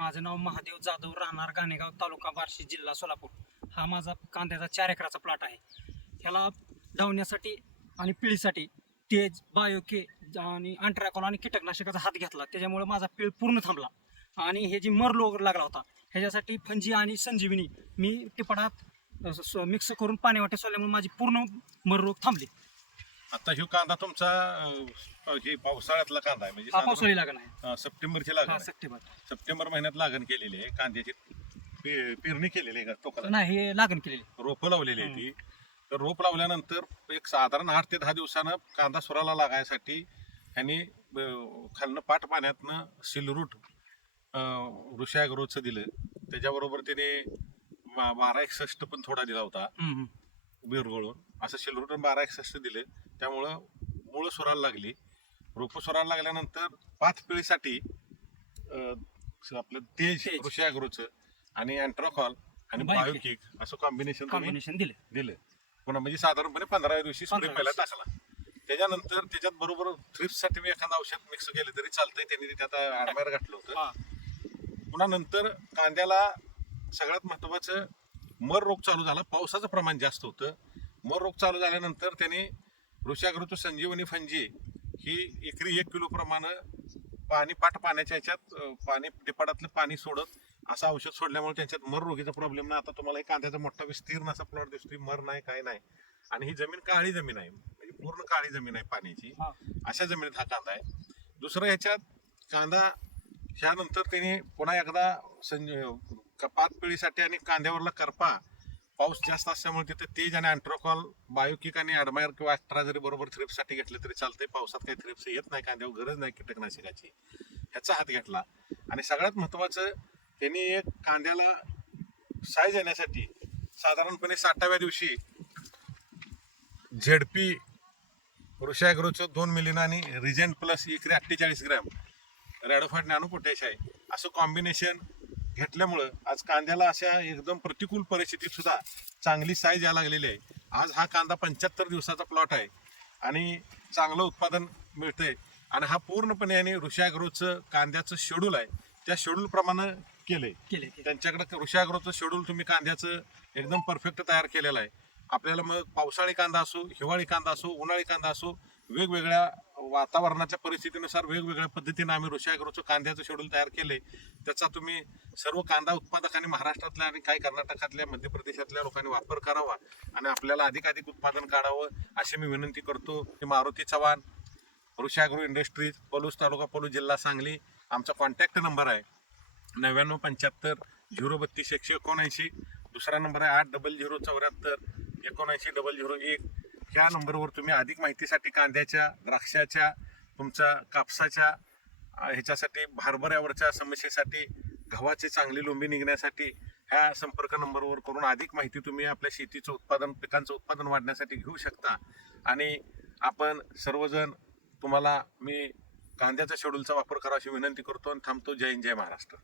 माझं नाव महादेव जाधव राहणार गाणेगाव तालुका बार्शी जिल्हा सोलापूर. हा माझा कांद्याचा चार एकराचा प्लॉट आहे. ह्याला धावण्यासाठी आणि पिळीसाठी तेज बायोके आणि अँट्रॅकॉल आणि कीटकनाशकाचा हात घेतला. त्याच्यामुळे माझा पीळ पूर्ण थांबला. आणि हे जी मर रोग लागला होता ह्याच्यासाठी फंजी आणि संजीवनी मी टिपडात मिक्स करून पाणी वाटे सोडल्यामुळे माझी पूर्ण मर रोग आता ह्यो कांदा तुमचा अं, हे पावसाळ्यातला कांदा आहे म्हणजे हा साधारण, पावसाळी लागण आहे. अं, सप्टेंबरची लागण हा आहे. सप्टेंबर. सप्टेंबर महिन्यात लागण केलेली आहे कांद्याची पे- पेरणी केलेली आहे का टोकाला? नाही हे लागण केलेली रोपं लावलेली आहे ती. तर रोप लावल्यानंतर एक साधारण आठ ते दहा दिवसानं कांदा सुराला लागायसाठी ह्यांनी अं, खालनं पाट पाण्यातनं सिलरूट ऋषाग्रोचं दिलं. त्याच्याबरोबर त्याने बा- बारा एकसष्ट पण थोडा दिला होता. हम्म, असं सिलरूट बारा एकसष्ट दिले त्यामुळं मुळं सुरायला लागली. रोपं सुरायला लागल्यानंतर पाच पिढीसाठी आपलं तेज तेज. ऋषी अॅग्रोचं आणि अँट्रॉकॉल आणि बायोकिक. बायोकिक असं कॉम्बिनेशन कॉम्बिनेशन दिले दिलं पुन्हा म्हणजे साधारणपणे पंधराव्या दिवशी स्प्रे पंधरा पहिला. टाकला त्याच्यानंतर त्याच्यात बरोबर थ्रिप्ससाठी मी एखादं औषध मिक्स केलं तरी चालतंय. त्यांनी त्यात आडबाहेर घातलं होतं. हा. पुन्हा नंतर कांद्याला सगळ्यात महत्वाचं मर रोग चालू झाला. पावसाचं प्रमाण जास्त होतं. मर रोग चालू झाल्यानंतर त्यांनी ऋषागृत संजीवनी फंजी ही एकरी एक किलो प्रमाणे पाणी पाट पाण्याच्या ह्याच्यात पाणी टिपाडातलं पाणी सोडत असं औषध सोडल्यामुळे त्यांच्यात मर रोगीचा प्रॉब्लेम नाही. आता तुम्हाला एक कांद्याचा मोठा विस्तीर्ण असा प्लॉट दिसतोय मर नाही काय नाही. आणि ही जमीन काळी जमीन आहे. म्हणजे पूर्ण काळी जमीन आहे पाण्याची. अशा जमिनीत हा कांदा आहे. दुसरं ह्याच्यात कांदा ह्यानंतर त्यांनी पुन्हा एकदा संज कपात पिढीसाठी आणि कांद्यावरला करपा पाऊस जास्त असल्यामुळे तिथे तेज आणि अँट्रोकॉल बायोकिक आणि ॲडमायर किंवा अठरा जरी बरोबर थ्रिप्ससाठी घेतले तरी चालते पावसात काही थ्रिप्स येत नाही कांद्यावर गरज नाही कीटकनाशकाची. ह्याचा हात घेतला. आणि सगळ्यात महत्त्वाचं त्यांनी एक कांद्याला साईज येण्यासाठी साधारणपणे साठाव्या दिवशी झेडपी ऋषाग्रोचं दोन मिलियन आणि रिजेंट प्लस इकडे अठ्ठेचाळीस ग्रॅम रॅडोफाट नॅनो पोटॅश आहे. असं कॉम्बिनेशन घेतल्यामुळं आज कांद्याला अशा एकदम प्रतिकूल परिस्थितीत सुद्धा चांगली साईज यायला लागलेली आहे. आज हा कांदा पंच्याहत्तर दिवसाचा प्लॉट आहे आणि चांगलं उत्पादन मिळतंय. आणि हा पूर्णपणे आणि ऋषाग्रोचं कांद्याचं शेड्यूल आहे. त्या शेड्यूल प्रमाणे केलंय. केले केले. त्यांच्याकडे ऋषाग्रोचं शेड्यूल तुम्ही कांद्याचं एकदम परफेक्ट तयार केलेलं आहे. आपल्याला मग पावसाळी कांदा असो हिवाळी कांदा असो उन्हाळी कांदा असो वेगवेगळ्या वातावरणाच्या परिस्थितीनुसार वेगवेगळ्या पद्धतीने आम्ही ऋषाग्रोचं कांद्याचं शेड्यूल तयार केले त्याचा तुम्ही सर्व कांदा उत्पादकांनी महाराष्ट्रातल्या आणि काही कर्नाटकातल्या मध्य प्रदेशातल्या लोकांनी वापर करावा आणि आपल्याला अधिकाधिक उत्पादन काढावं अशी मी विनंती करतो. की मारुती चव्हाण ऋषाग्रो इंडस्ट्रीज पलूस तालुका पलूस जिल्हा सांगली. आमचा कॉन्टॅक्ट नंबर आहे नव्याण्णव पंच्याहत्तर झिरो बत्तीस एकशे एकोणऐंशी. दुसरा नंबर आहे आठ डबल झिरो चौऱ्याहत्तर एकोणऐंशी डबल झिरो एक. ह्या नंबरवर तुम्ही अधिक माहितीसाठी कांद्याच्या द्राक्षाच्या तुमच्या कापसाच्या ह्याच्यासाठी भारभऱ्यावरच्या समस्येसाठी गव्हाची चांगली लोंबी निघण्यासाठी ह्या संपर्क नंबरवर करून अधिक माहिती तुम्ही आपल्या शेतीचं उत्पादन पिकांचं उत्पादन वाढण्यासाठी घेऊ शकता. आणि आपण सर्वजण तुम्हाला मी कांद्याच्या शेड्यूलचा वापर करा अशी विनंती करतो आणि थांबतो. जय हिंद जय महाराष्ट्र.